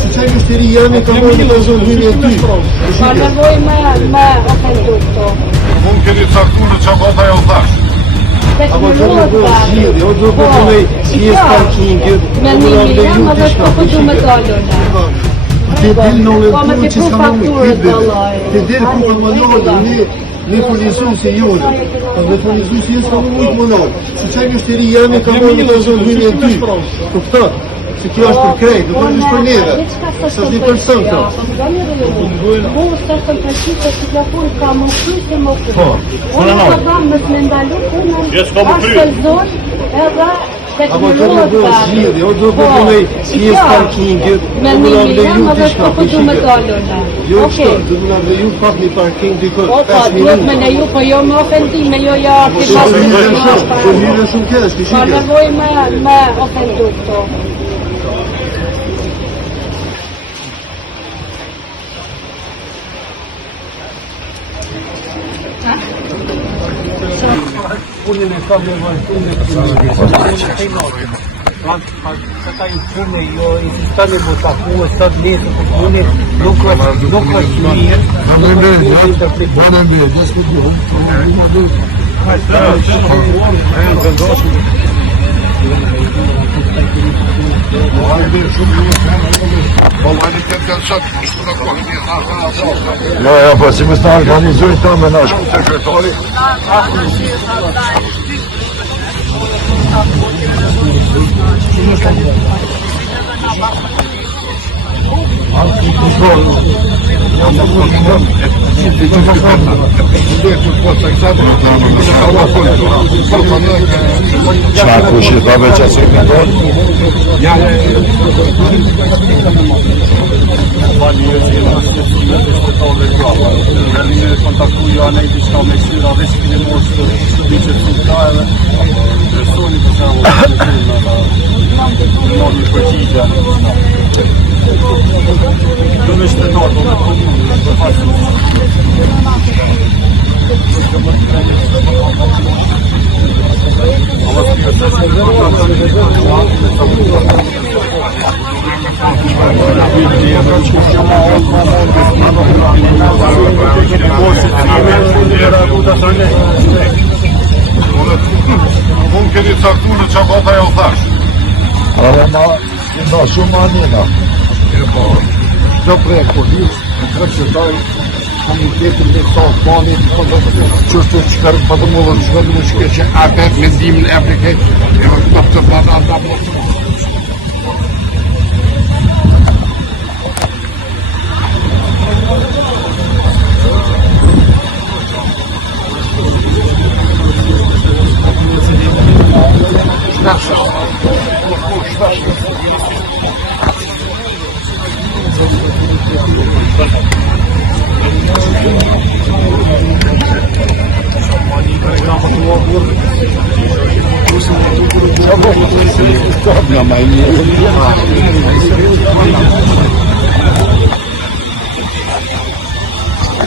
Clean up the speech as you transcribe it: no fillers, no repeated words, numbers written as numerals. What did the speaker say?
Si c'è misteria, mi cambiamo da zonë e ty. Ma nevoj me ofenduto. Mund keni caktuar në çabata jo thash. Apo që në bërë zhjidhje, o do përpunoj si e parkingit, Me 1 milion më dhe po du me dalur ne. Ti del në Po me lëndu ti që pru s'ka më fakturët vallaj. Ti del ku për më nalë, ne polizu se jone. Ne polizu se jesë ka më mujtë më nalë. Si qaj mështeri jemi ka më në zonë e ty. Kupta, se kjo është për krejt, nuk është për neve. Së është një person ka. Mu së është të përshqit që të punë ka më kryt e më kryt. Unë të bëmë më të me ndalu punën, ashtelzon edhe Apo që në bërë zhjidhje, o do përpunoj si e parkingit, me 1 milion më dhe po du me dalur ne. Jo qëta, du më nga leju pak një parking diko 5 Opa, duhet minuta. me leju, po jo me ofendime, jo ja ti Po hyrë shumë kesh, Ma këshike. nevoj me ofendu këto. Punën e kam në vazhdimin e se ka i punë jo insistani më taku sot nesër të punë nuk është mirë. Ja, po si më sta organizoj ta me nash sekretari. Çfarë kush e ka veç asaj këto? Kontaktuju anej diçka me syra veç kini mos të diqet si ka edhe personi për shembull në përgjigje do me shtetar do me komunë për pasur Mund keni caktuar në çabata jo thash. No, shumë anina. Do projekt policë, kryetar, komitetin e Salbanit, Qështë që kërë për të mullën që në shke që atet me ndimin e apliket e më të bada ata më të Nga ma i një